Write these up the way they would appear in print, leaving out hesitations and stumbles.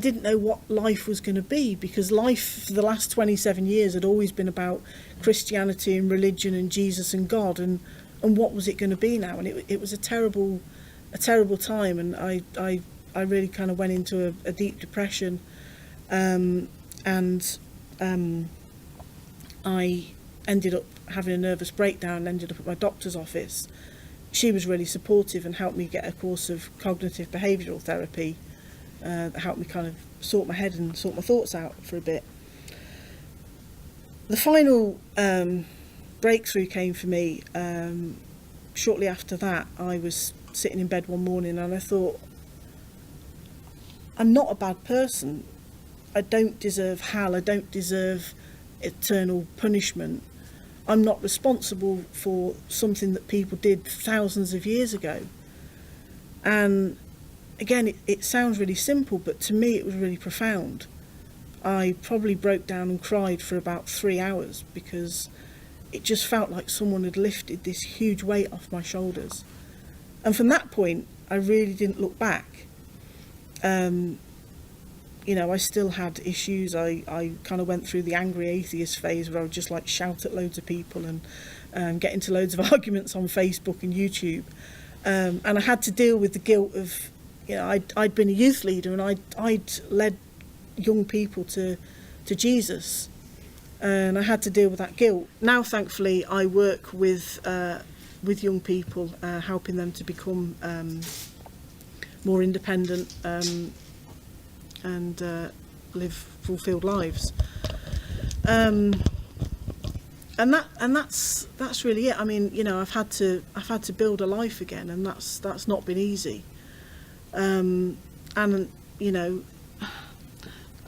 didn't know what life was going to be, because life for the last 27 years had always been about Christianity and religion and Jesus and God, and what was it going to be now? And it was a terrible time, and I really kind of went into a deep depression, and I ended up having a nervous breakdown and ended up at my doctor's office. She was really supportive and helped me get a course of cognitive behavioural therapy that helped me kind of sort my head and sort my thoughts out for a bit. The final breakthrough came for me shortly after that. I was sitting in bed one morning and I thought, I'm not a bad person. I don't deserve hell. I don't deserve eternal punishment. I'm not responsible for something that people did thousands of years ago. And again, it sounds really simple, but to me it was really profound. I probably broke down and cried for about 3 hours, because it just felt like someone had lifted this huge weight off my shoulders. And from that point, I really didn't look back. You know, I still had issues. I kind of went through the angry atheist phase, where I would just like shout at loads of people and get into loads of arguments on Facebook and YouTube. And I had to deal with the guilt of, you know, I'd been a youth leader and I'd led young people to Jesus, and I had to deal with that guilt. Now, thankfully, I work with young people, helping them to become more independent and live fulfilled lives. And that's really it. I mean, you know, I've had to build a life again, and that's not been easy. And you know,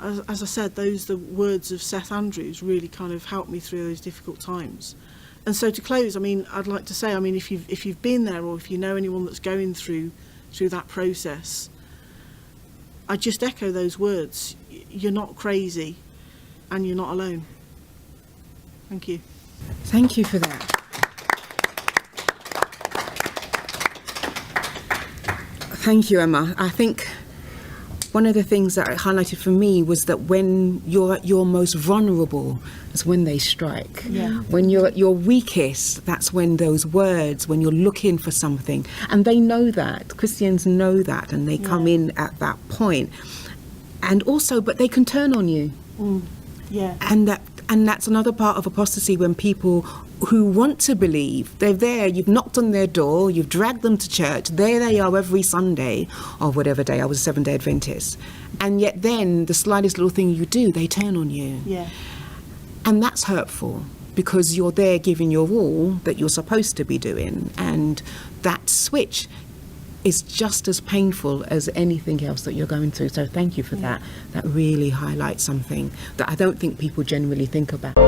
as I said, the words of Seth Andrews really kind of helped me through those difficult times. And so to close, I mean, I'd like to say, I mean, if you've been there, or if you know anyone that's going through that process, I just echo those words. You're not crazy, and you're not alone. Thank you. Thank you for that. Thank you, Emma. I think one of the things that it highlighted for me was that when you're at your most vulnerable is when they strike. Yeah. When you're at your weakest, that's when those words, when you're looking for something, and they know that. Christians know that, and they come in at that point. And also, but they can turn on you. Yeah. And that's another part of apostasy, when people who want to believe, they're there, you've knocked on their door, you've dragged them to church, there they are every Sunday, or whatever day, I was a 7-day Adventist. And yet then, the slightest little thing you do, they turn on you. Yeah. And that's hurtful, because you're there giving your all that you're supposed to be doing. And that switch is just as painful as anything else that you're going through. So thank you for that. That really highlights something that I don't think people generally think about.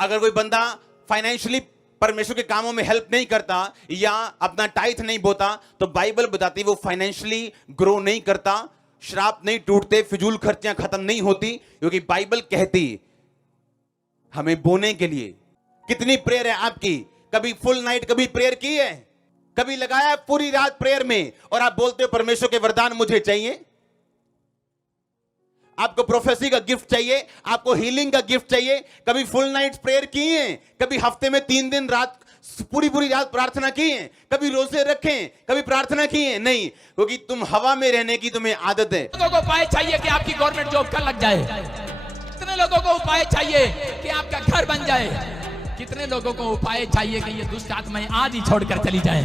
अगर कोई बंदा financially परमेश्वर के कामों में help नहीं करता या अपना टाइथ नहीं बोता, तो बाइबल बताती वो फाइनेंशियली ग्रो नहीं करता, श्राप नहीं टूटते, फिजूल खर्चियां खत्म नहीं होती, क्योंकि बाइबल कहती हमें बोने के लिए। कितनी प्रेयर है आपकी? कभी फुल नाइट कभी प्रेयर की है? कभी लगाया पूरी रात प्रेयर में, और आप बोलते हो परमेश्वर के वरदान मुझे चाहिए? आपको प्रोफेसी का गिफ्ट चाहिए, आपको हीलिंग का गिफ्ट चाहिए? कभी फुल नाइट प्रेयर की है? कभी हफ्ते में 3 दिन रात पूरी रात प्रार्थना की है? कभी रोजे रखें, कभी प्रार्थना की है? नहीं, क्योंकि तुम हवा में रहने की तुम्हें आदत है। लोगों को उपाय चाहिए कि आपकी गवर्नमेंट जॉब कल लग जाए। कितने लोगों को उपाय चाहिए कि आपका घर बन जाए? कितने लोगों को उपाय चाहिए कि ये दुष्ट आत्माएं आज ही छोड़कर चली जाए?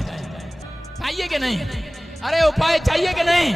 चाहिए कि नहीं? अरे उपाय चाहिए कि नहीं?